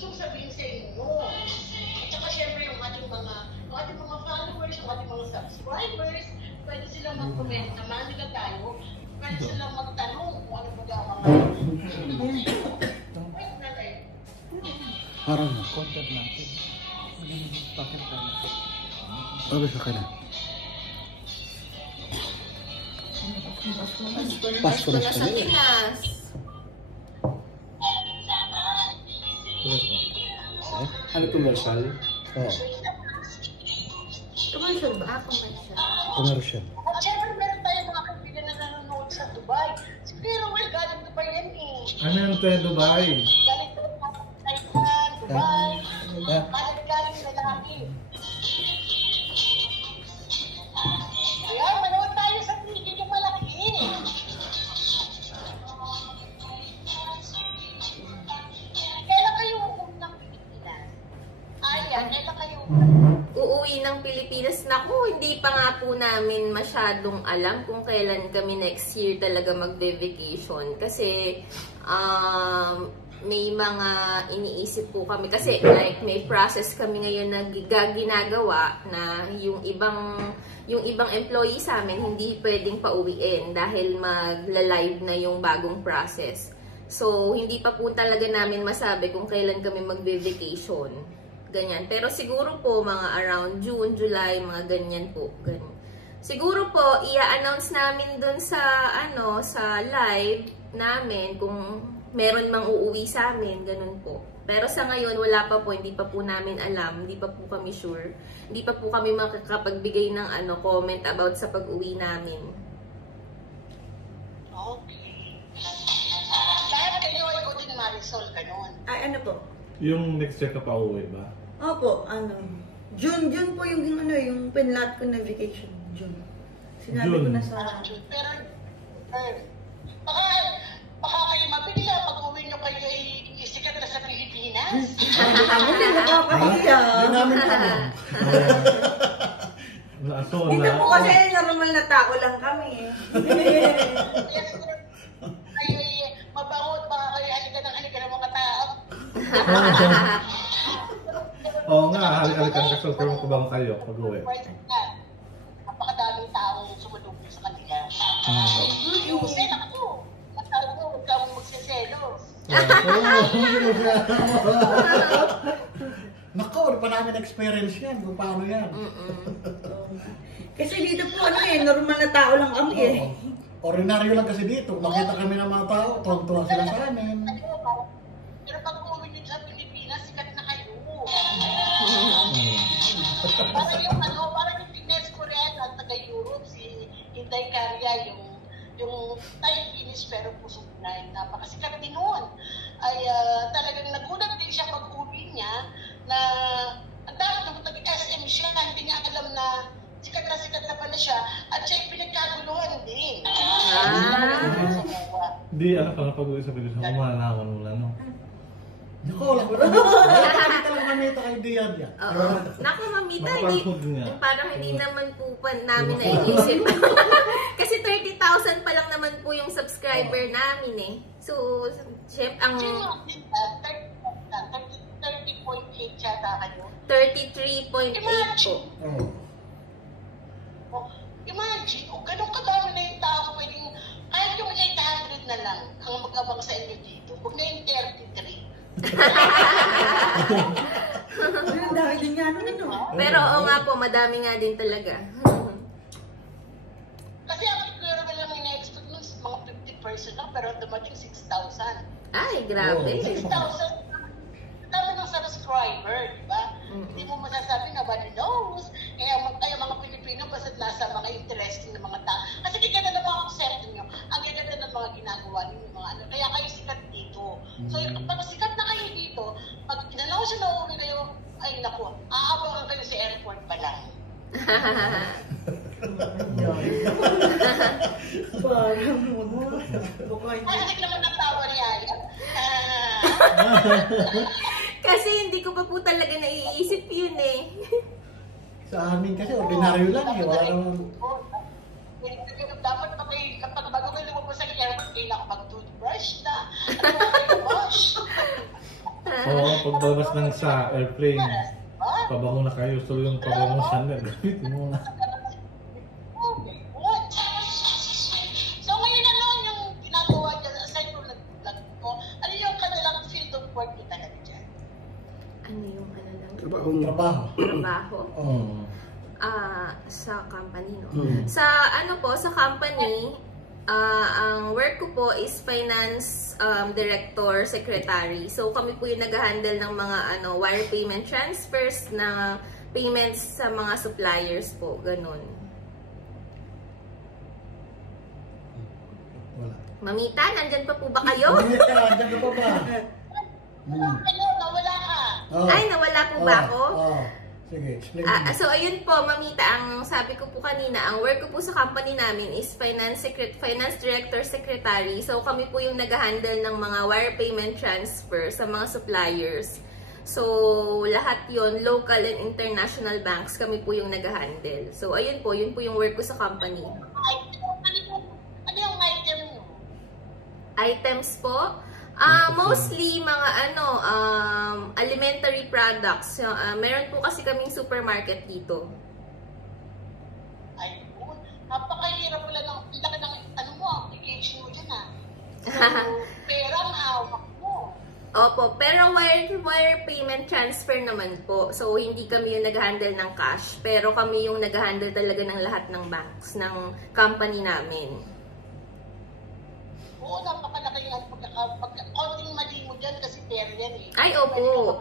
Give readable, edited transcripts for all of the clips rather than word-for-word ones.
gustong sabihin sa inyo. At saka syempre yung ating mga followers, yung ating mga subscribers, pwede silang mag-comment naman nila tayo. Pwede silang magtanong kung ano ba ang mga parang na. Content natin. Bakit tayo? Ano sa kanya? Pasko na sa Pinas. Ano commercial? Oo. Commercial ba? Commercial. Commercial. at syempre meron tayong mga kaibigan na nanonood sa Dubai. Si Kuya Ruel, galing Dubai yan eh. Ano yung tayo Dubai? Galing Thailand, Dubai, galing sa lalaki. Kaya manood tayo sa TV yung malaki. Kailan kayo uuwi ng Pilipinas? Ayan, kailan kayo Uuwi ng Pilipinas. Naku, hindi pa nga po namin masyadong alam kung kailan kami next year talaga magbe-vacation. Kasi may mga iniisip po kami. Kasi like may process kami ngayon na ginagawa na yung ibang employee sa amin hindi pwedeng pauwiin dahil magla-live na yung bagong process. So, hindi pa po talaga namin masabi kung kailan kami magbe-vacation. Ganyan. Pero siguro po, mga around June, July, mga ganyan po. Ganyan. Siguro po, i-announce namin dun sa, sa live namin kung meron mang uuwi sa amin. Ganun po. Pero sa ngayon, wala pa po. Hindi pa po namin alam. Hindi pa po kami sure. Hindi pa po kami makakapagbigay ng comment about sa pag-uwi namin. Okay. Lahat kayo ay ko din Marisol, ganun. Ay, ano po? Yung next year ka pa uwi ba? Opo, June po yung pinlat ko na vacation. June. Sinabi ko na sa... Pero, baka kayo mabigla pag uwi nyo kayo ay sikat na sa Pilipinas. Hindi, nakakahiya. Hindi namin alam. Dito po kasi normal na tao lang kami eh. Kaya siguro, kayo ay mabangot, baka kayo halika ng mga tao. Oo nga, halikan ka sa kayo kabang kayo pag-uwi. Napakadaming taong sumalubong sa kanila. Yung sila ko, matawag mo, huwag kang magsiselos. Naku, wala pa namin experience yan kung paano yan. Kasi dito po normal na tao lang kami eh. Ordinaryo lang kasi dito. Makita kami ng mga tao, tuwang-tuwa sila sa amin. Pero pag umuwi nyo sa Pilipinas, sikat na kayo. Parang yung Pines Korean at taga-Europe, si Inday Caria, yung Thai Finish pero puso na, napakasikat din noon. Ay talagang nagulat din siya pag-uwi niya na ang dami ng taga-SM siya, hindi niya alam na sikat na pala siya at siya yung pinagkaguluhan din. Di, ano ka na pag-uwi sa Pilipinas? Kumalaman mo lang, no? Naku, wala lang mamita kay Dian yan. Naku, mamita, Makapag-food nga. parang hindi naman po pa namin naiisip. Kasi 30,000 pa lang naman po yung subscriber namin eh. So, syempre, ang 30.8 yata kayo. 33.8 po. Imagine, ganun kadami na yung tao pwedeng, kahit yung 800 na lang ang mag-abang sa inyo dito. Huwag na yung 33. Ang dami din nga Pero oo nga po, madami nga din talaga. Kasi ako siguro lang yung na-expect nun, mga 50% lang, pero dumating 6,000. Ay, grabe. 6,000, dami ng subscriber, di ba? Hindi mo masasabi na body knows. Kaya mga Pilipino, basta nasa mga interesting na mga tao. Kasi ganda ng mga concept nyo, ang ganda ng mga ginagawa nyo, mga ano. Kaya kayo sikat dito. So, pag sikat na kayo dito, pag in-announce na uwi kayo, ay naku, aabangan kayo sa airport pa lang. Parang mukha Kasi naman ang tawa niya. Kasi hindi ko pa po talaga naiisip yun eh. Sa amin kasi ordinaryo lang eh. Wala naman. Dapat kapag bago kayo lumabas sa airport, kailangan mag-toothbrush na. Ano kayo wash? Oo, pagbabas ng sa airplane, Ah, pabango na kayo. So yung pabango Chanel, gamitin mo na. oh my God. So ngayon ano yung ginagawa dyan, aside from nag-vlog ko, ano yung kanilang field of work nyo talaga dyan? Ano yung ano lang? Trabaho. Trabaho. Oo. Sa company, no? Hmm. Sa ano po, sa company, ang work ko po is finance director, secretary. So kami po yung nag-handle ng mga wire payment transfers na payments sa mga suppliers po, ganun. Wala. Mamita, nandyan pa po ba kayo? Mamita, andyan ka pa ba? Ano, nawala ka? Oh. Ay, nawala po ba ako? Oo. Sige, explain mo. So ayun po, Mamita, ang sabi ko po kanina, ang work ko po sa company namin is finance director secretary. So kami po yung nag-handle ng mga wire payment transfer sa mga suppliers. So lahat yon, local and international banks, kami po yung nag-handle. So ayun po, yun po yung work ko sa company. Ano yung item mo? Items po, mostly mga alimentary products. Meron po kasi kaming supermarket dito. Ay, napakahirap pala ng laki ng ano mo, application mo dyan So, perang hawak mo. Opo, pero wire payment transfer naman po. So, hindi kami yung nag-handle ng cash, pero kami yung nag-handle talaga ng lahat ng banks, ng company namin. Oo, napakalaki yan. Konting mali mo dyan kasi pera yan eh. Ay, opo.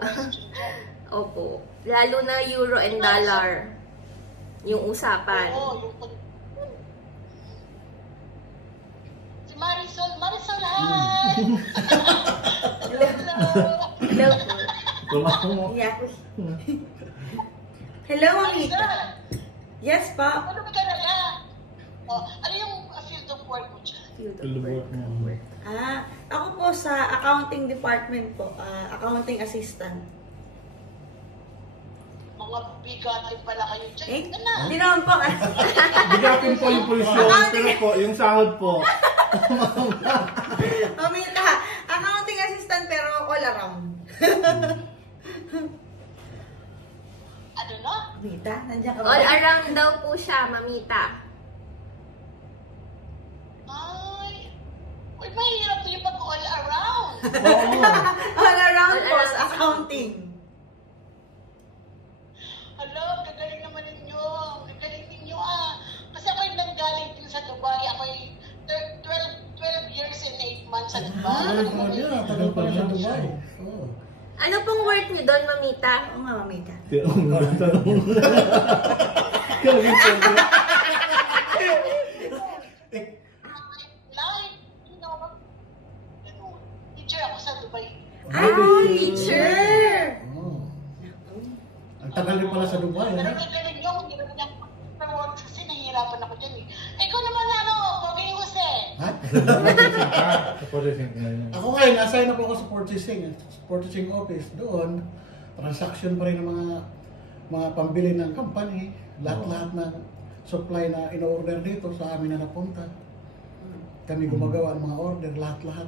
Opo. Lalo na euro and dollar. Yung usapan. Oo, yung si Marisol, hi! Hello! Hello po. Lumakas mo. Yeah. Hello, Mamita. Marisol, Yes, pa. ano ba talaga? Ano yung field of work mo dyan? Ako po sa accounting department po, accounting assistant. Mga bigatin pala kayo dyan. Eh, Ito na. hindi naman po. Bigatin po yung posisyon, pero po, yung sahod po. Mamita, accounting assistant pero all around. Ano no? Mamita, nandiyan ka ba? All around daw po siya, Mamita. Ay, uy, mahirap yung pag all around. Oo. All around All po around. sa accounting. Hala, gagaling naman ninyo. Gagaling ninyo Kasi ako yung nanggaling din sa Dubai. Ako yung 12 years and 8 months sa Dubai. Tagal pa rin sa Dubai. Oo. Ano pong work niyo doon, Mamita? Oo nga, Mamita. Like, teacher ako sa Dubai. Ay, teacher! Oo. Ang tagal din pala sa Dubai. Pero Ano? gagaling nyo, hindi naman yung work kasi nahihirapan ako dyan Ikaw naman Poging Jose. Ha? Supporting ngayon. Ako ngayon, assign na po ako sa purchasing office. Doon, transaction pa rin ng mga pambili ng company. Lahat-lahat ng supply na in-order dito sa amin na napunta. Kami gumagawa ng mga order, lahat-lahat.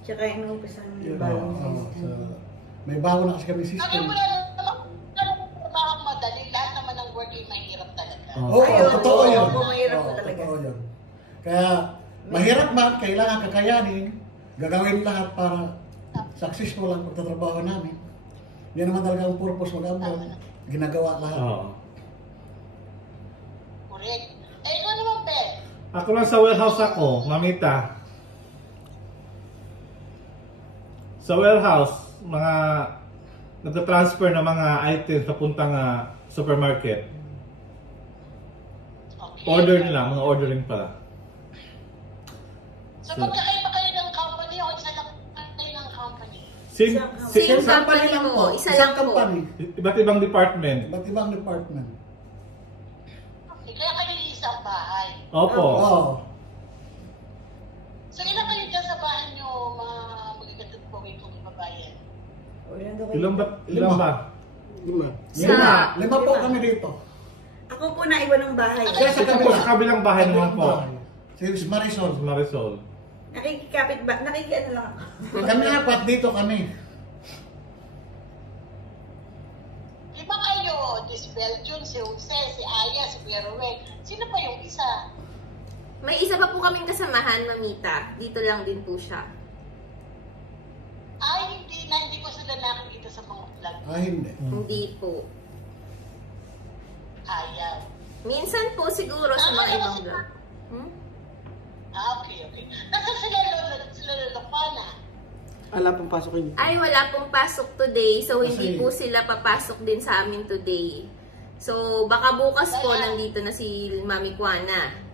Tsaka inuumpisa ng Yun, bagong oo, system. may bago na kasi kami Ano system. mo naman madali, lahat naman ng work ay mahirap talaga. Oo, Ay, oo, totoo yun. oo, mahirap Oo, po talaga. totoo yun. Kaya, mahirap man, kailangan kakayanin, gagawin lahat para successful ang pagtatrabaho namin. Yan naman talaga ang purpose mag-abroad. Ginagawa lahat. Oo. Correct. Ikaw naman, Ben. Ako lang sa warehouse ako, Mamita. Sa warehouse, mga nagta-transfer ng mga items papuntang supermarket. Okay. Order nila, mga ordering pala. So, magkakaiba kayo ng company o isa lang kayo ng company? Same company po, isa lang po. company. Iba't ibang department. Iba't ibang department. Okay, kaya kayo yung isang bahay. Opo. Oo. So, ilan kayo dyan sa bahay nyo, mga magagandang poging kong ibabayan? Ilan ba? Lima po kami dito. Ako po naiwan ng bahay. Kaya sa Ito po sa kabilang bahay naman po. Si Marisol. Marisol. Nakikikapit ba? Ano lang ako. Kami apat dito kami. Miss Belgium, si Jose, si Aya, si Berweg. Sino pa yung isa? May isa pa po kaming kasamahan, Mamita. Dito lang din po siya. Ay, hindi ko sila nakikita sa mga vlog. Hindi. Hindi po. Ayaw. Minsan po siguro sa mga ibang vlog. Okay. Nasaan sila Lolokana? Wala pong pasok yun. Ay, wala pong pasok today. So, hindi Kasi- po sila papasok din sa amin today. So, baka bukas po Kaya- nandito na si Mami Kwana.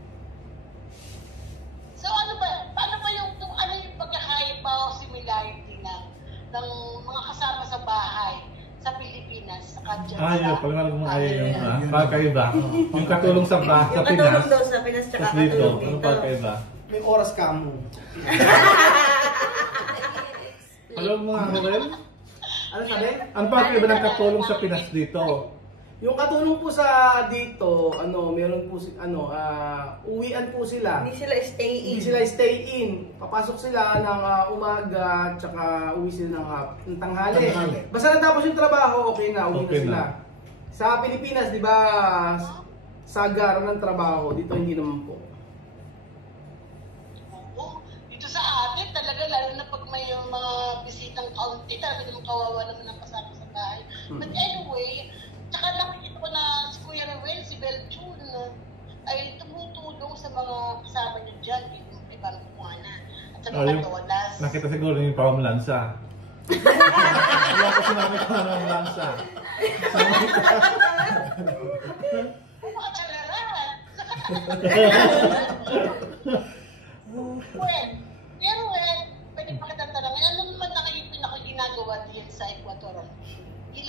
So paano ba yung pagkakaiba o similarity ng mga kasama sa bahay sa Pilipinas sa kanya? Yun. Pag nalagmaya yung pagkaiba. Yung katulong sa Pinas. Yung katulong daw sa Pinas tsaka Tapos dito, katulong ano dito. pagkaiba? May oras ka mo. Alam mo mga Joel? Ano sabi? Ano pagkaiba ng katulong sa Pinas dito? Yung katulong po sa dito, meron po uwian po sila. Hindi sila stay in. Hindi sila stay in. Papasok sila ng umaga, tsaka uwi sila ng tanghali. Tanghali. Basta natapos yung trabaho, okay na, uwi Okay na sila. na. Sa Pilipinas, di ba, sagar ng trabaho. Dito hindi naman po. Oo. Dito sa atin talaga, lalo na pag may yung mga bisitang kaunti, talaga namang kawawa naman ang kasama sa bahay. But anyway, tsaka nakikita ko na si Kuya Ruel, si Belchun, ay tumutulong sa mga kasama niya dyan, yung ibang kumana. At sa mga tolas. Nakita siguro yung pamamlansa. Wala ko sinabi ko ng lansa. Mga kalarahan. Well, pwede pa kitang tanongin, ano naman na kayo pinaka-ginagawa diyan sa Ecuador? Hindi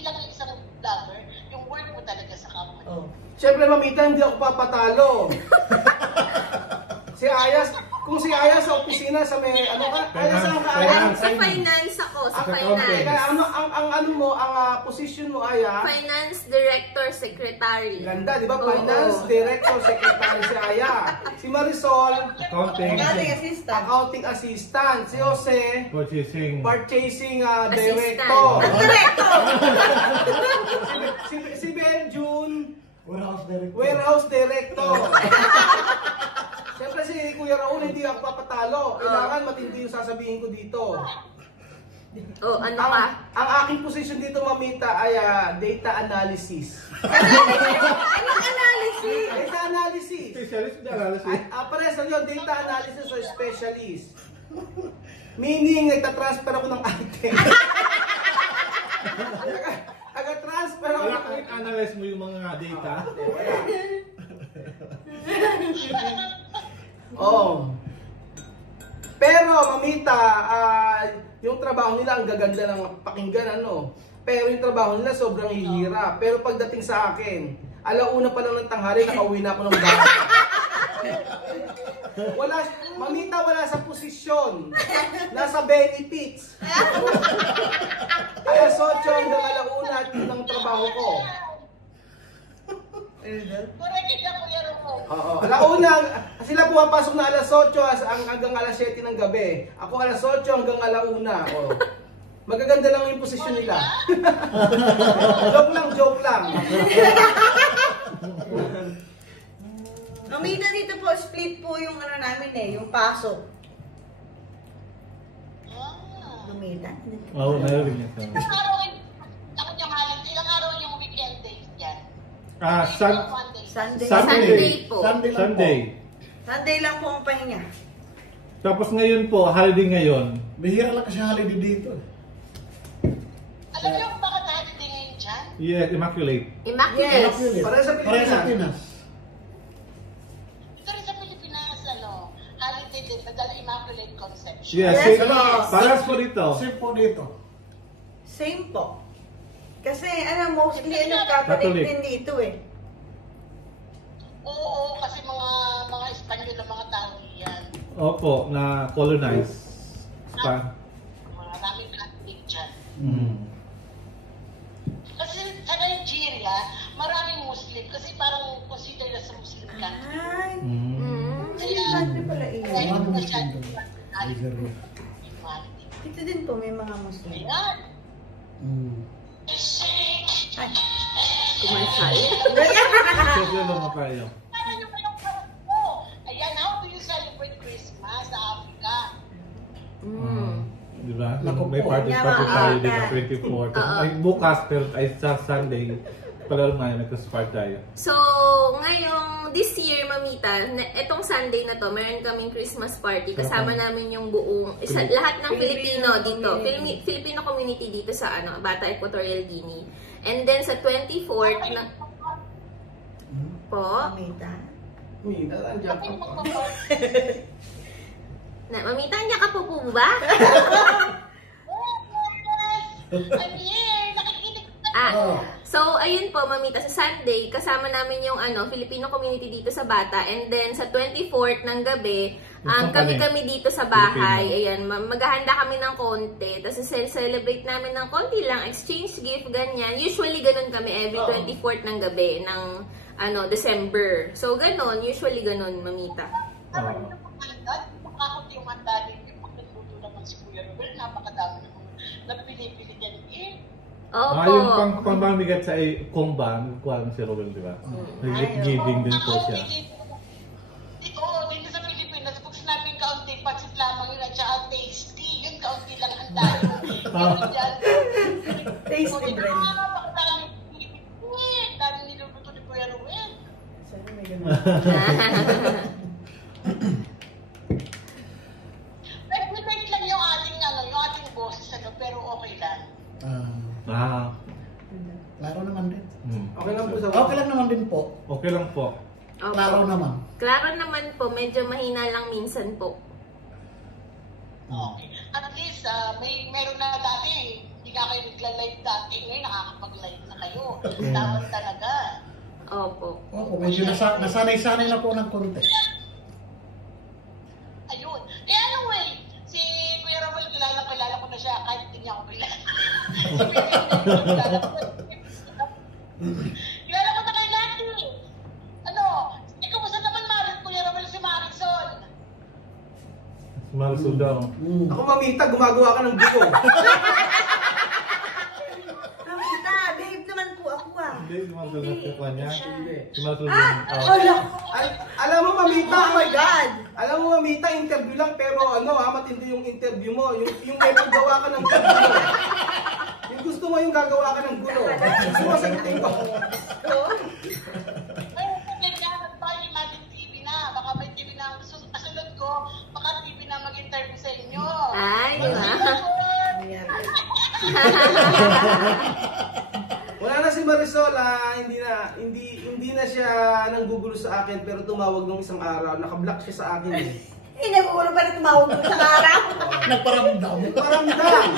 lang yung isang vlogger, yung work mo talaga sa company. Oh. Siyempre, mamita, hindi ako papatalo. Kung si Aya sa opisina sa may, kaya saan ka Aya? Sa finance ako, sa finance. Kaya ang position mo Aya, Finance Director Secretary. ganda, di ba? Oo. Finance Director Secretary si Aya. Si Marisol, Accounting, Accounting assistant. Accounting Assistant. Si Jose, purchasing. Purchasing Assistant. Director. Director! Si Beljun, Warehouse director. Warehouse Director. Siyempre si Kuya Raul, hindi ako papatalo. Kailangan matindi yung sasabihin ko dito. Oh, ano ka? Ang aking position dito, Mamita, ay data analysis. Anong analysis? Data analysis. Specialist na analysis. Pares na yun, data analysis or specialist. Meaning, nagtatransfer ako ng item. Nag-transfer ako Wala ng kang analyze mo yung mga data. Oo. Pero, Mamita, yung trabaho nila ang gaganda ng pakinggan, Pero yung trabaho nila sobrang hihirap. Pero pagdating sa akin, alauna pa lang ng tanghali, nakauwi na ako ng bahay. Mamita, wala sa posisyon. Nasa benefits. Alas 8 hanggang alauna ng trabaho ko. Correct ka, Kuya Ruel. Oo. Alauna, sila pumapasok na alas 8 hanggang alas 7 ng gabi. Ako alas 8 hanggang alauna. Oh. Magaganda lang yung posisyon nila. Joke lang. Mamita dito po, split po yung namin yung pasok. Mamita. Oo, narinig niya. Ilang araw yung weekend days yan? Sunday. Sunday po. Sunday lang Sunday. Sunday lang po ang pahinga. Tapos ngayon po, holiday ngayon. Bihira lang kasi holiday dito. Alam niyo kung bakit holiday ngayon dyan? Yes, Immaculate. Immaculate. Para sa Para sa Pinas. Ito rin sa Pilipinas, holiday din, dahil Immaculate Conception. Yes, Yes, same. yes. Paras po dito. Same po dito. Same po. Kasi mostly Catholic Catholic. din dito Oo, kasi mga Espanyol na mga tao yan. Opo, na colonize. Maraming Catholic dyan. Mm. Kasi sa Nigeria, maraming Muslim. Kasi parang consider na sa Muslim country. Ay, Mm. Kaya, country pala kaya iyon. ito na siya. Nigeria. Dito din po may mga Muslim. Ayan. Mm. Ay. Commercial. Siyempre naman tayo. Ano nyo ba yung parang mo? Ayan, how do you celebrate Christmas sa Africa? Di ba? Naku May po. party tayo dito 24. Ay, bukas, pero ay sa Sunday, palaro nga nagka-spark tayo. So, ngayong this year, Mamita, etong Sunday na to, meron kaming Christmas party. Kasama namin yung buong, lahat ng Filipino dito. Filipino community dito sa Bata Equatorial Guinea. And then sa 24th na... Po? Mamita. Uy, nandiyan Kapag pa. magpaparty. Mamita, niya ka po ba? I'm here! Nakikinig ko na. So, ayun po, Mamita, sa Sunday, kasama namin yung Filipino community dito sa Bata. And then, sa 24th ng gabi, kami dito sa bahay. Ayan, maghahanda kami ng konti. Tapos, celebrate namin ng konti lang, exchange gift, ganyan. Usually, ganun kami every 24th ng gabi ng December. So, ganun. Usually, ganun, Mamita. Ano yung pagkakot? Pagkakot yung handa din yung pagkakluto naman si Kuya Robert. Napakadami naman nagpili-pili niya din. Opo. Yung pangmamigat sa Kumba, kuha si Rowell, di ba? Giving din po siya. Dito sa Pilipinas, pag sinabing kaunti, pansit lamang yun at saka tasty. Yun, kaunti lang handa yun. Tasty bread. Napakadami Pilipin. Dami niluluto ni Kuya Robert. Sana may ganun. Nag-depend lang yung ating boses, pero okay lang. Klaro naman din. Okay lang po sa Okay lang naman din po. Okay lang po. Opo. Klaro naman. Klaro naman po, medyo mahina lang minsan po. Okay. At least, meron na dati, hindi nga kayo nagla-live dati, ngayon nakakapag-live na kayo. Dapat talaga. Opo. Opo, medyo nasanay-sanay na po ng konti. Ayun. Anyway, si Kuya Ramel, kilala ko na siya kahit hindi niya ako kilala. Kilala ko na kay Lati. Ikaw ba naman Kuya Ramel, si Marisol? Marisol daw. Ako, Mamita, gumagawa ka ng buko. Mamita, babe naman po ako Hindi, si Marisol na kaya niya. Hindi. Si Marisol Alam mo, Mamita, Oh my God! Alam mo, Mamita, interview lang, pero matindi yung interview mo. Yung may paggawa ka ng gulo. Yung gusto mo yung gagawa ka ng gulo. Gusto mo sagutin ko. Ay, kailangan tayo Imagine TV na. Baka may TV na ang kasunod ko. Baka TV na mag-interview sa inyo. Ay, di ba? Wala na si Marisol, hindi na siya nanggugulo sa akin, pero tumawag nung isang araw, nakablock siya sa akin. Hindi ko pa rin tumawag ko sa araw. Nagparamdam. Paramdam!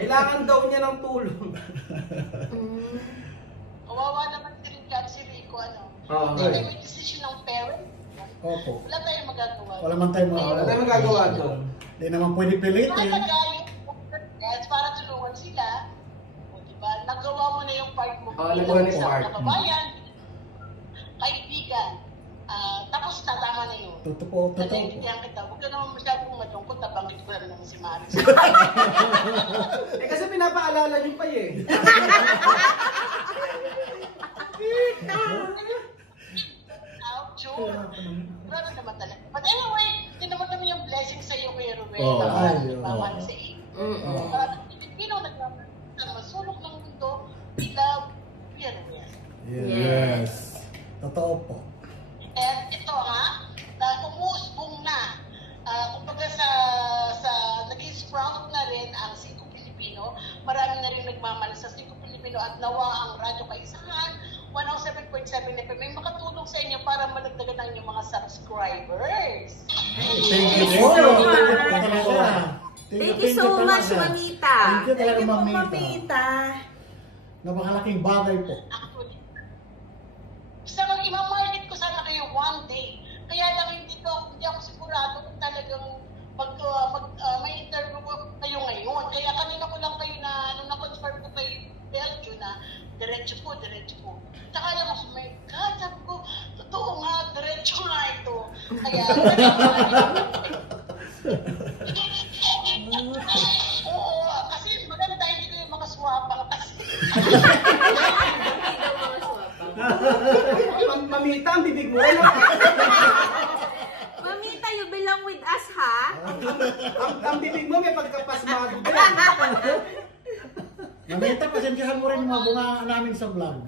Kailangan daw niya ng tulong. Kawawa naman si Rico, Okay. Hindi may decision ng parent. Opo. Wala tayong magagawa. Wala man tayo Wala tayong magagawa doon. Hindi naman pwede pilitin. Talaga yung para tulungan sila. O, diba? Nagawa mo na yung part mo. Nagawa na yung part. Kababayan, kaibigan. Tapos tama na yun. Totoo. Nalaiintindihan kita. Huwag ka naman masyadong malungkot. Nabanggit ko na naman si Maris. Kasi pinapaalala niyo pa eh. Grabe naman talaga. But anyway, tinamot naman yung blessing sa iyo, Kuya Ruben. Mama sa iyo. Maraming Pilipino nagmasulok ng mundo bilang Kuya Ruben. Yes. Totoo po. At ito umuusbong na. Kumbaga naging sprout na rin ang Siko Pilipino. Marami na rin nagmamahal sa Siko Pilipino at nawa ang Radyo Kaisahan 107.7 FM may makatulong sa inyo para malagdagan ang inyong mga subscribers. Thank you po. Thank you so much, Mamita. Thank you talaga, Thank you po, Mamita. Mamita. Napakalaking bagay po. Actually, gusto ko i-market ko sana kayo one day. Kaya lang hindi ako sigurado kung talagang may interview ko kayo ngayon. Kaya kanina ko lang kayo na-confirm ko kayo Belgio na diretso po. Tsaka lang ako, my God, sabi ko, totoo nga, diretso nga ito. Kaya, oo, kasi maganda hindi ko yung mga swapang kasi. Mamita, ang bibig mo. Wala. Mamita, you belong with us, ha? Ang bibig mo may pagkapasmado din. Mamita, pasensyahan mo rin yung mga bunga namin sa vlog.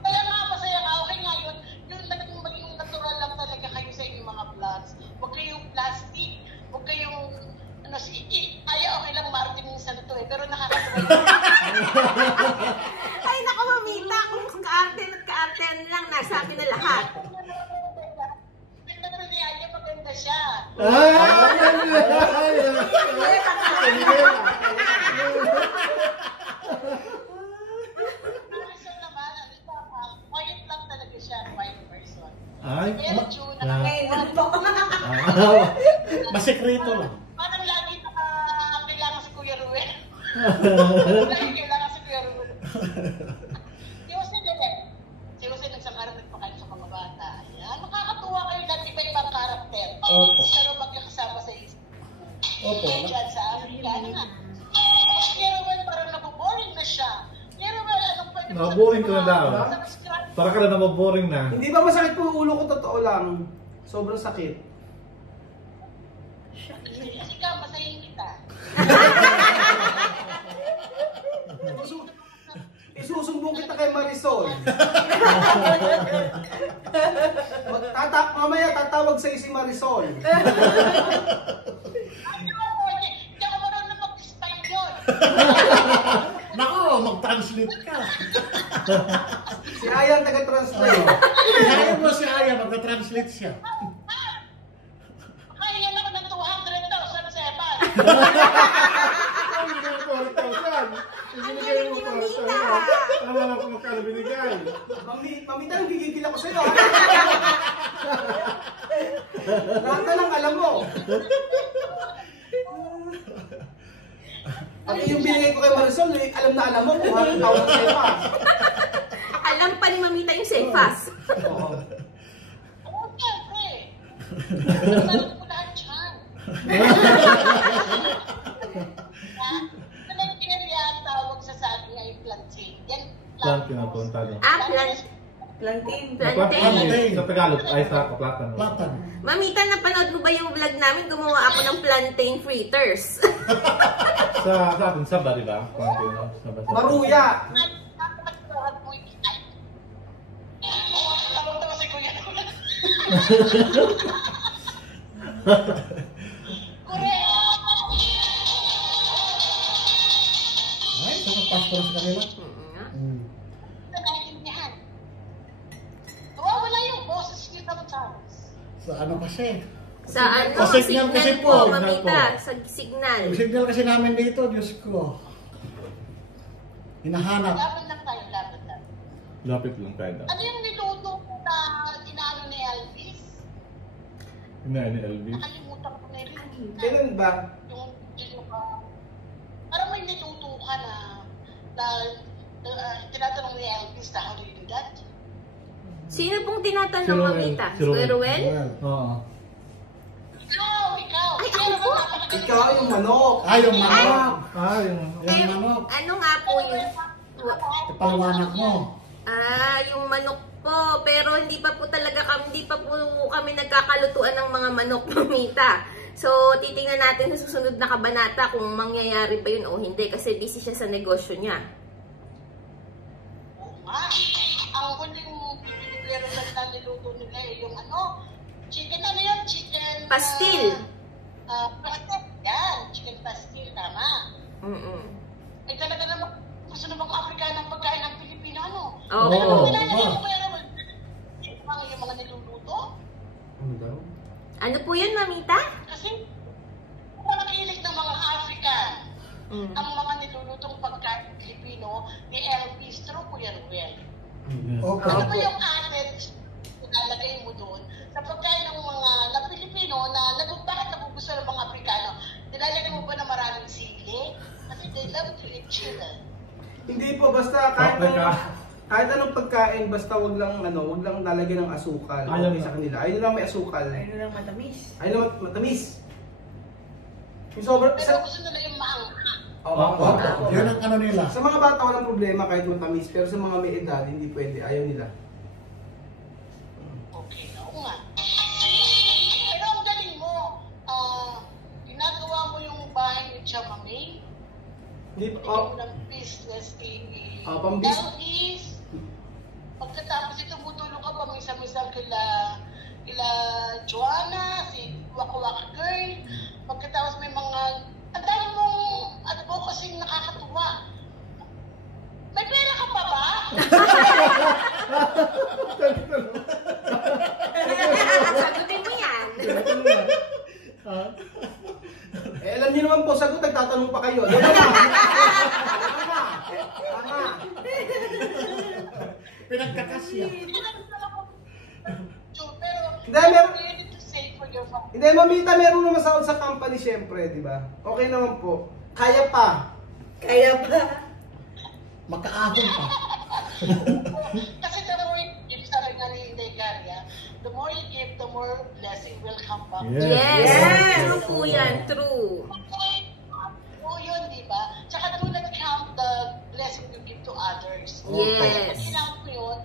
Kaya nga masaya ka, okay nga yun. Yung maging natural lang talaga kayo sa inyong mga vlogs. Huwag kayong plastic, huwag kayong okay lang Martin minsan ito pero nakakatuwa. Ay, naku, Mamita, kung kaarte lang, nasa akin na lahat. Tignan mo niya, maganda siya. Maricel naman, quiet lang talaga siya, quiet person. Ay. Pero June, Masekreto lang. parang lagi kailangan si Kuya Ruel. Lagi kailangan si Kuya Ruel. Seriously, nagsakaroon pa kayo sa mga bata. Ayan, makakatuwa kayo dahil iba-ibang karakter. Opo. Pero magkakasama sa isip. Opo. Diyan sa amin, ano nga. Kuya Ruel, parang naboboring na siya. Kuya Ruel, anong pwede mo Naboboring ka na daw. Subscribe. Para ka na naboboring na. Hindi ba masakit po yung ulo ko? Totoo lang. Sobrang sakit. Kasi ka, masahin kita. Isusumbong kita kay Marisol. Mamaya tatawag sa'yo si Marisol. Hindi ako marunong mag-spine yun. Nako, mag-translate ka. Si Ayan taga-translate. Kaya mo si Aya, mag-translate siya. Kaya ako ng 200,000 sa Epan. Ay, binigay mo 4,000. Binigay mo 4,000. Alam mo kung magkano binigay. Mamita, nang gigigil ako sa'yo. Lahat na lang alam mo. Pati yung binigay ko kay Marisol, alam na alam mo kung anong tawag sa'yo pa. Alam pa ni Mamita yung Cefas. Oo. Oo, siyempre. Meron ko lahat dyan. Kanang kinaliya ang tawag sa akin ay plantain. Yan, Saan pinapunta no? Plantain. Plantain. Sa Tagalog ay sa kaplatan. Platan. Mamita, napanood mo ba yung vlog namin? Gumawa ako ng plantain fritters. Sa atin, Saba, di ba? Plantain, no? Saba. Maruya. lahat mo ay. Tawag-tawa si Kuya. Correct! Ay, saka pastor sa kanila. Naiintindihan. Nawawala yung boses ni Tom Charles. Sa ano kasi? Sa ano? Sa signal kasi po, po. Mamita. Sa signal. Yung signal kasi namin dito, Diyos ko. Hinahanap. Laban lang tayo, laban lang. Lapit lang tayo daw. Ano yung niluto ko na inaano ni Elvis? Hindi, ni Elvis. Nakalimutan ko na yun. Ganun ba? Yung parang may niluto ka na tinatanong ni Elvis na how do you do that? Sino pong tinatanong, Si Ruel. Mamita? Si Ruel. Kuya Ruel? Oo. Ikaw! Ay, ako po? Ikaw yung manok. Ah, yung manok. Yung... Yung manok. Ano nga po yun? Ipaliwanag mo. Yung manok po. Pero hindi pa po kami nagkakalutuan ng mga manok, Mamita. So, titingnan natin sa susunod na kabanata kung mangyayari ba yun o hindi. Kasi busy siya sa negosyo niya. Oo nga. Ang huling pinipilero na niluto nila yung chicken chicken... Pastil. Pastil. Yan, chicken pastil, tama. Ay talaga naman, gusto na mga Afrikanang pagkain ng Pilipino, Oo. Pero Oo. kung nilalagay mo kaya naman, yung mga niluluto, Ano daw? Ano po yun, Mamita? kasi kung nakilig ng mga African, ang mga nilulutong pagkain Pilipino ni Elvis through Kuya Ruel. Opo. Ano ba yung assets na lalagay mo doon sa pagkain ng mga na Pilipino na bakit nagugusto ng mga Afrikano? Nilalagay mo ba na maraming sili? Kasi they love to eat chili. Hindi po, basta kahit anong pagkain, basta wag lang lalagyan ng asukal. Ayaw Okay na. sa kanila. Ayaw lang may asukal. Ayun na lang matamis. Ayaw lang matamis. Yung sobrang... Pero gusto nila yung maanghang. Oo. Yun ang ano nila. Sa mga bata walang problema kahit matamis, pero sa mga may edad hindi pwede, ayaw nila. Okay, oo nga. Pero ang galing mo, ginagawa mo yung bahay ni Chamamay, Hindi bigyan mo ng business pambis- Pero is, pagkatapos ito, tumutulong ka pa minsan-minsan kila Joanna, si Waka Waka Girl, pagkatapos may mga, ang dami mong, ano po kasing nakakatuwa. May pera ka pa ba? Sagutin mo yan. Alam niyo naman po, sagot, nagtatanong pa kayo. Tama. Pinagkakasya. Pero, Hindi, meron- you need to say for your family. Hindi, mamita, meron naman sahod sa company syempre, di ba? Okay naman po. Kaya pa. Kaya pa. Makaahon pa. Kasi the more you give, sabi nga ni Garia, the more you give, the more blessing will come back. Yes. Yes. True po yan. True. Oo yun, di ba? Tsaka do not count the blessing you give to others. Yes. Kasi pag kinount mo yun,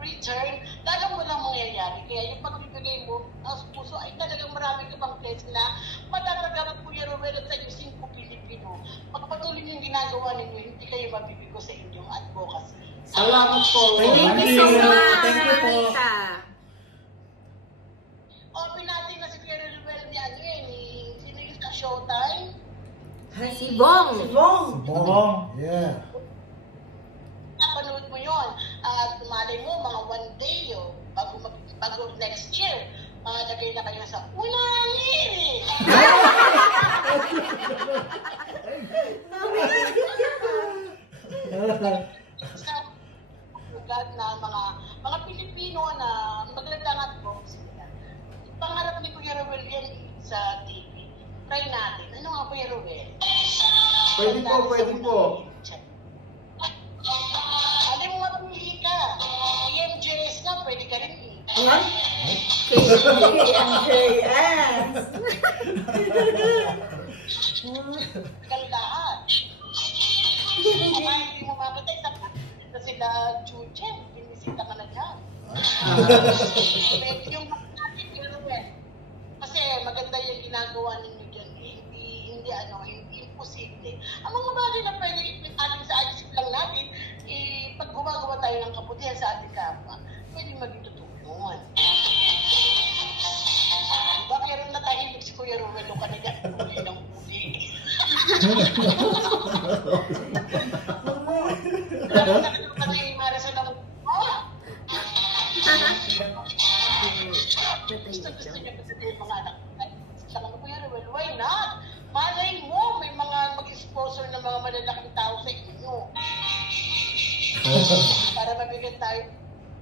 return, lalong walang mangyayari. Kaya yung pagbibigay mo, ang puso ay talagang marami ka bang blessing na matatagarap po yung Rowell at sa yung 5 Pilipino. Pagpatuloy yung ginagawa ninyo, hindi kayo mabibigo sa inyong advocacy. Salamat po. Thank you so much, Thank you po. Mamita. Open natin na si Kuya Rowell ni ano eh, ni sino yung sa Showtime? Si Bong. Si Bong. Bong. Yeah. Napanood mo yun. At malay mo, mga one day, bago next year, lagay na kayo sa unang lirik. Sa lugar na mga Pilipino na maglalangat po sila. Pangarap ni Kuya Rowell yan sa TV. Try natin. Ano nga Kuya Rowell? Pwede po. Ano mo nga pumili ka? EMJS nga, pwede ka rin eh. Yan. MJS. Kaya lahat. Baka hindi mo makatay na sila Jujen, binisita ka na dyan. Pwede yung natin yun eh. Kasi maganda yung ginagawa ninyo dyan. Hindi imposible. Ang mga bagay na pwede atin sa isip lang natin, pag gumagawa tayo ng kabutihan sa ating kapwa, pwede maging totoo yun. Diba kaya rin natahimik si Kuya Rowell o kanilang uli ng uli. Gusto niyo ba sabihin mga anak? Saka mo Kuya Rowell, why not? Malay mo, may mga mag-sponsor ng mga malalaking tao sa inyo. Para mabigyan tayo.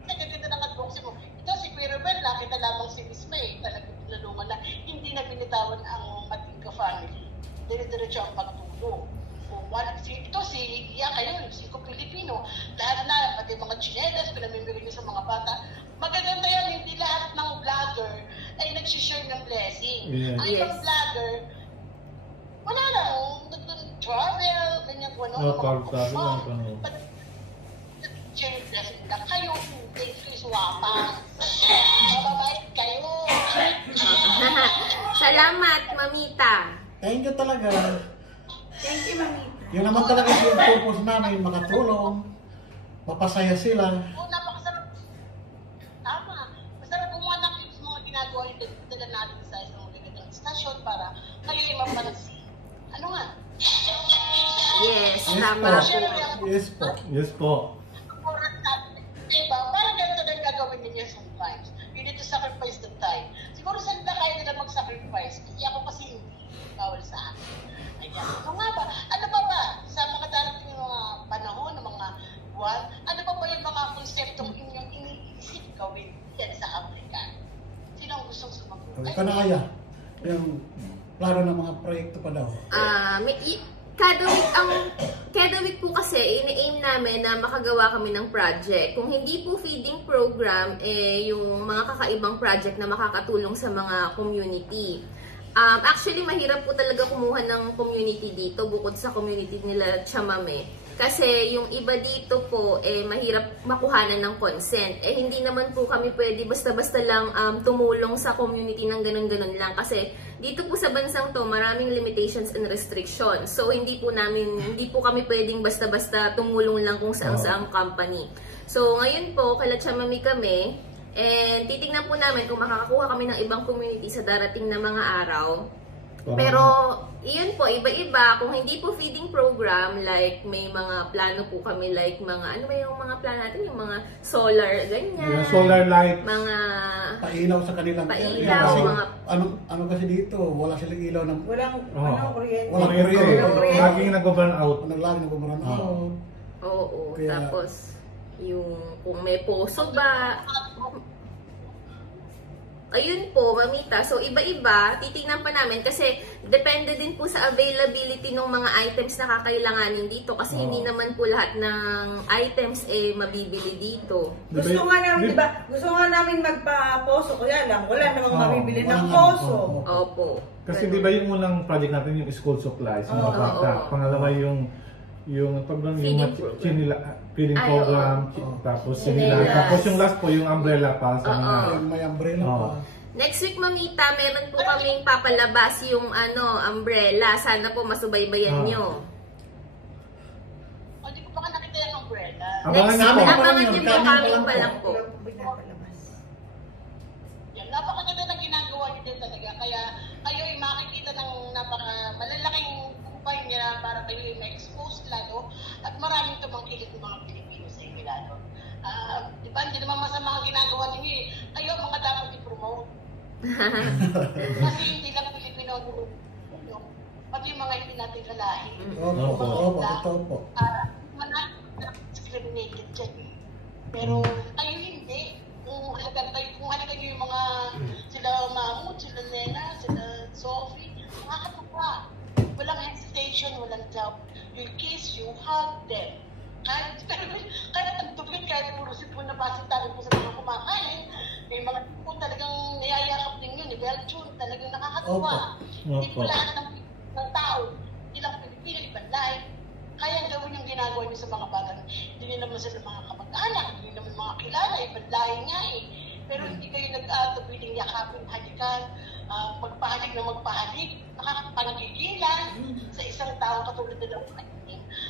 Nagaganda ng advocacy mo. Ito si Kuya Rowell, nakita lamang si Miss May. Talagang tinulungan na hindi na binitawan ang Matingka family. Dire-diretso ang pagtulong. Ito si Iyaka yun, si Pilipino. Lahat na, pati mga chinelas, pinamimigay niyo sa mga bata. Magaganda yan, hindi lahat ng vlogger ay nag-share ng blessing. Yes. Ang ibang vlogger, wala lang, nag-travel, ganyan ko, travel. Share yung blessing lang. Kayo, hindi kayo swapang. Mababait kayo. Salamat, Mamita. Thank you talaga. Thank you, Mami. Yun naman talaga yung purpose namin, makatulong, mapasaya sila. Napakasarap. Tama. Masarap bumanak yung mga ginagawa yung dala natin sa isang magagandang istasyon para kayo ay mapansin. Ano nga? Yes, Yes tama po. po. Yes po. Yes po. Oras natin. Diba? Parang ganito na yung gagawin ninyo sometimes. You need to sacrifice the time. Siguro saan na kayo nila mag-sacrifice? Kasi ako kasi hindi. Bawal sa akin. Ayan. Ano nga ba? Ano pa ba? Sa mga darating mga panahon, mga buwan, ano pa ba yung mga konseptong inyong iniisip gawin yan sa Africa? Sino ang gustong sumagot? Ikaw na kaya. Yung plano ng mga proyekto pa daw. Kada week po kasi, ini-aim namin na makagawa kami ng project. Kung hindi po feeding program, yung mga kakaibang project na makakatulong sa mga community. Actually, mahirap po talaga kumuha ng community dito bukod sa community nila Chamame. Kasi yung iba dito po, mahirap makuhanan ng consent. Hindi naman po kami pwede basta-basta lang tumulong sa community ng ganun-ganun lang. Kasi dito po sa bansang to, maraming limitations and restrictions. So, hindi po kami pwedeng basta-basta tumulong lang kung saan-saang company. So, ngayon po, kala Chamame kami, and titignan po namin kung makakakuha kami ng ibang community sa darating na mga araw. Pero, iyon po, iba-iba. Kung hindi po feeding program, like may mga plano po kami, like mga, ano ba yung mga plano natin? Yung mga solar, ganyan. Yung solar light. Mga Pailaw sa kanilang pailaw, kasi, mga... ano kasi dito, wala silang ilaw ng... Walang, kuryente. Walang kuryente. Laging nag-burn out. Lagi nag-burn out. Oo, Kaya, tapos, yung kung may poso ba... Ayun po, mamita. So, iba-iba, titignan pa namin kasi depende din po sa availability ng mga items na kakailanganin dito kasi hindi naman po lahat ng items mabibili dito. Gusto nga namin, diba? Gusto nga namin magpa-poso, kaya lang, wala namang mabibili ng poso. Opo. Kasi di ba yung unang project natin yung school supplies, mga bata. Pangalawa yung feeding program, tapos tapos yung last po yung umbrella pa sa mga may umbrella pa. Next week, mamita, meron po kaming papalabas yung umbrella. Sana po masubaybayan nyo. Hindi ko pa nakita yung umbrella. Next Abangan week, niyo po. abangan nyo po kami pa lang po. Yan, napakaganda ng ginagawa niyo din talaga. Kaya kayo ay makikita ng malalaking kumpay niya para kayo ay ma-expose lalo at maraming tumangkilik ng mga Pilipino sa inyo lalo. Di ba, hindi naman masama ang ginagawa ninyo eh. Kayo ang mga dapat i-promote. Kasi hindi lang Pilipino ang pati yung mga hindi natin kalahi. Opo. Discriminated dyan eh. Pero kayo hindi. Kung halaga nyo yung mga sila Mahmoud, sila Nena, sila Sophie, makakatuwa. Walang hesitation, walang doubt. You kiss, you hug them. Kahit nagtubig, kahit puro sipon na pasitarin po sa mga kumakain, may mga po talagang niyayakap ninyo ni Belgium, talagang nakakatuwa. Hindi po lahat ng tao, hindi lang Pilipino, ibang lahat. Kaya gawin yung ginagawa niyo sa mga bagay. Hindi nyo naman sila mga kamag-anak, hindi naman mga kilala, ibang lahat nga eh. Pero hindi kayo nag-atubiling yakapin, halikan, magpahalig na magpahalig, nakakapanagigilan sa isang tao katulad nila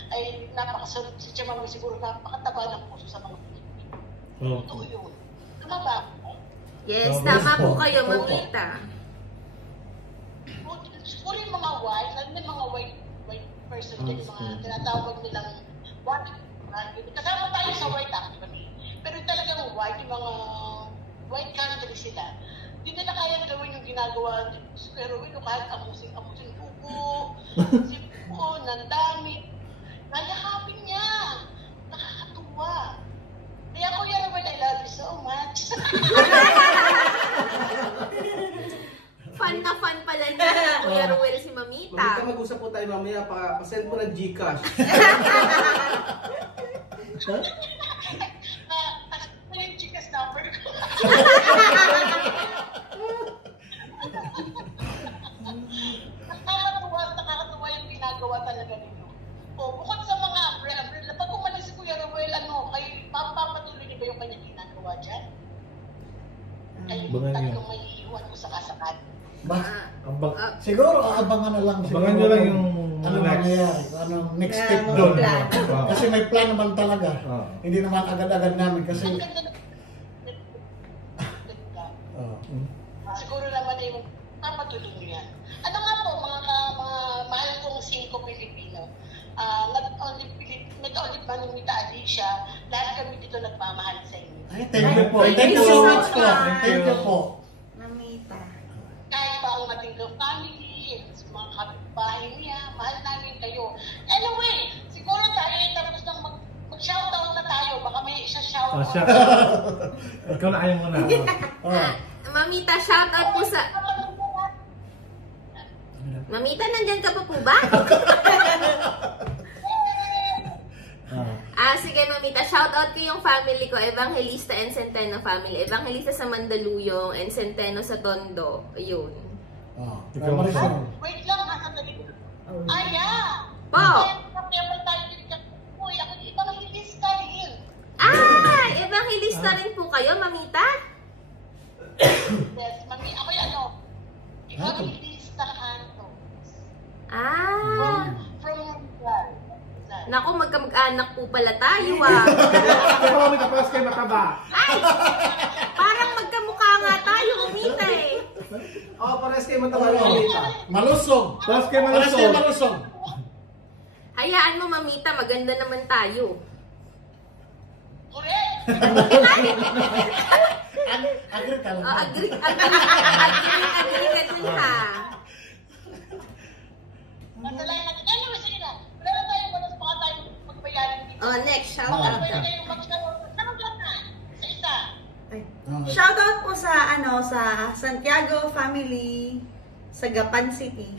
ay napakasunod si Chamame siguro napakataba ng puso sa mga Pilipino. Ito yun. Tama ba? Yes, tama po kayo, mamita. Siguro yung mga white, lalo na mga white person din, yung mga tinatawag nilang white. Kasama tayo sa white actually. Pero talagang white, yung mga white country sila. Hindi nila kaya gawin yung ginagawa pero kahit amusin buko, sipo, nandami. Nalakapin niya. Nakakatuwa. Kaya Kuya Ruel, I love you so much. Fun na fun pala niya, Kuya Ruel, si mamita. Mamita, mag-usap po tayo mamaya, pa-send mo ng Gcash. Ano yung Gcash number ko? Nakakatuwa yung ginagawa talaga ninyo. Bukod sa mga umbrella, pag umalis si Kuya Ruel, kayo papatuloy niyo ba yung kanyang ginagawa dyan? Kayo talagang may iiwan ko sa kasakal. Siguro aabangan na lang. Abangan nyo lang yung ano mangyayari, anong next step doon. Kasi may plan naman talaga. Hindi naman agad-agad namin kasi siguro naman yung papatuloy nyo yan. Ano nga po, mga mahal kong 5 Pilipino, not only Manumita Alicia, lahat kami dito nagmamahal sa inyo. ay, thank you po. Thank you so much po. Thank you po. Mamita. Kahit pa ang ating family, mga kapitbahay niya, mahal namin kayo. Anyway, siguro tayo ay tapos ng mag-shoutout na tayo. Baka may isa shoutout. Ikaw na ayaw mo na. Mamita, shoutout po sa... Mamita, nandyan ka pa po ba? Sige mamita, shoutout ko yung family ko, Evangelista and Centeno family. Evangelista sa Mandaluyong and Centeno sa Tondo. Ayun. Ikaw Marisol. Wait lang, sandali. Oh. Yeah. Po. Kaya tayo pinigyan ko. Ako ibang ilista rin. Evangelista rin po kayo, mamita? Yes, mami. Ako yung ibang ilista kanto. From Rizal. Naku, magkamag-anak po pala tayo ah. Kaya pala may kapas kayo mataba. Ay! Parang magkamukha nga tayo, mamita eh. Pares kayo matawag ng Mamita. Malusog. Tapos kayo Pares kayo malusog. malusog. Hayaan mo, mamita, maganda naman tayo. Correct. Agree ka lang. Agree ka dun ha. Masalayan natin. Anyway, sige na. Wala na tayo. Wala baka tayo magbayaran dito. Next, shout Baka out pwede ka. kayong magkaroon. Ano ba na? Sa isa. Ay. Ah. Shoutout po sa sa Santiago family sa Gapan City.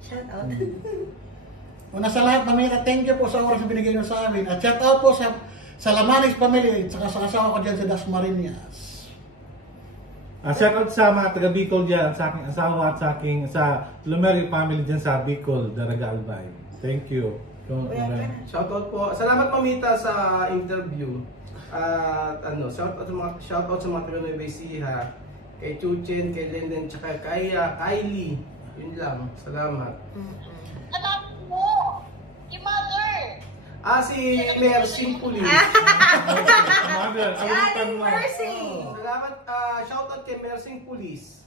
Shoutout. Una sa lahat, Mamita, thank you po sa oras na binigay nyo sa amin. At shout out po sa Lamanis family at saka sa kasama ko dyan sa Dasmariñas. Shout out sa mga taga Bicol dyan, sa aking asawa at sa Lumerio family dyan sa Bicol, Daraga Albay. Thank you. Shoutout po. Salamat Mamita sa interview. At shoutout sa mga taga Nueva Ecija, kay Chuchen, kay Linden, tsaka kay Kylie. Yun lang. Salamat. Anak mo. Mother. Si Mercy Pulis. Mother, alimutan mo. Mercy! Salamat. Shoutout kay Mercy Pulis.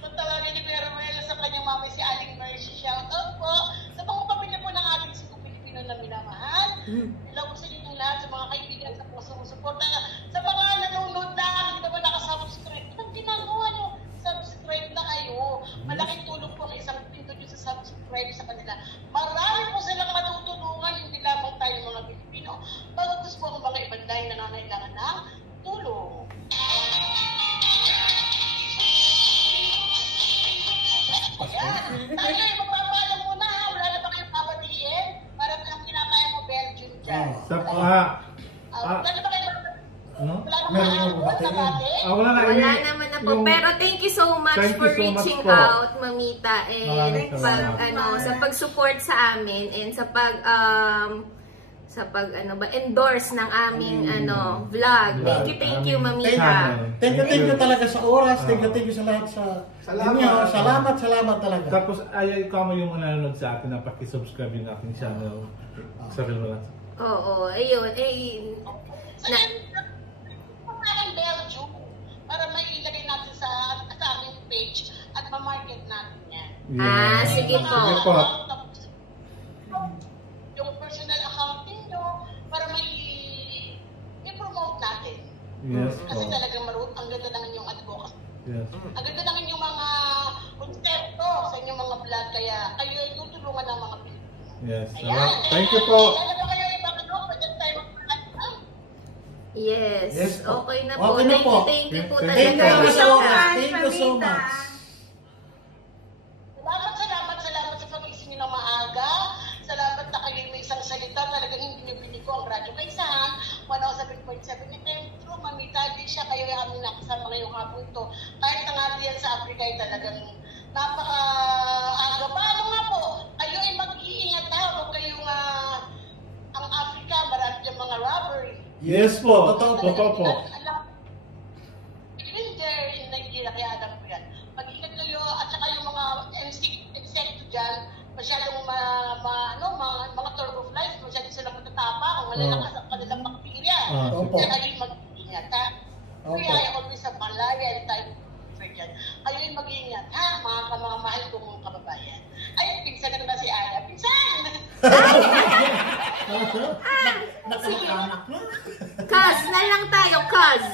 Kung tawagin ni Kuya Romuelo sa kanyang mami si Aling Mercy, shoutout po sa mga pamilya po ng ating Sikong Pilipino na minamahal. Hello po sa inyo lahat, sa mga kaibigan sa mga sumusuporta, sa mga nanonood lang, hindi naman nakasubscribe. Anong ginagawa nyo? Subscribe na kayo. Malaking tulong po ang isang pinto nyo sa subscribe sa kanila. Marami po silang matutulungan, hindi lamang tayo mga Pilipino. Bagus po ang mga ibang dahil na nangangailangan ng tulong. Ayan. Tayo ay magpapaalam muna ha. Wala na ba kayong papatiin? Para ang kinakaya mo, Belgium dyan. Sa Wala na ba kayong ano? wala na Meron kayong mo batiin. nabati? Wala na. Wala naman na po. Pero thank you so much Thank you for so much reaching po. out, Mamita, Maraming and salamat. sa pag-support sa amin and sa endorse ng aming vlog. Thank you, Mamita. Thank you talaga sa oras. Thank you sa lahat sa Salamat. inyo. Salamat talaga. Tapos ikaw mo yung nanonood sa akin na paki-subscribe yung aking channel. Sabi mo lang. Oo, ayun. Ang Belgium para may ilagay natin sa aming page at ma-market natin yan. Sige po. Sige po. Yung personal accounting nyo para may i-promote natin. Yes Kasi po. talagang ang ganda ng inyong advocacy. Yes. Ang ganda ng inyong mga konsepto sa inyong mga vlog, kaya kayo ay tutulungan ng mga Pilipino. Yes. Ayan. Thank you po. Kaya ba kayo ibang pwede tayo magpapalala? Yes. Yes po. Okay na po. Okay na po. Thank you po Thank Thank talaga. you sa oras. much, Thank you so Mamita. much. Salamat sa pag-isip niyo ng maaga. Salamat na kayo may isang salita. Talagang hindi niyo piniko ang radyo kaisahan. 107.7 FM. True, Mamita. Di siya kayo yung aming nakasama ngayong hapon to. Kahit ang atin yan sa Africa ay talagang napaka-aga. Paano nga po? Kayo ay mag-iingat ha. Huwag kayong ang Africa, marami yung mga robbery. Yes po. Totoo po. Even there in Nigeria, kaya alam ko yan. Mag-ingat kayo at saka yung mga insect dyan, masyadong mga turf of life, masyadong sila matatapa, ang malalakas ang kanilang bakterya. Opo. Kaya kayo mag-ingat ha. Opo. Kaya ako sa malaria and time dyan. Kayo mag-ingat ha, mga kamamahal kong kababayan. Ay, pinsan na si Aya. Pinsan! Nakakaanak na. Cuz na lang tayo, cuz.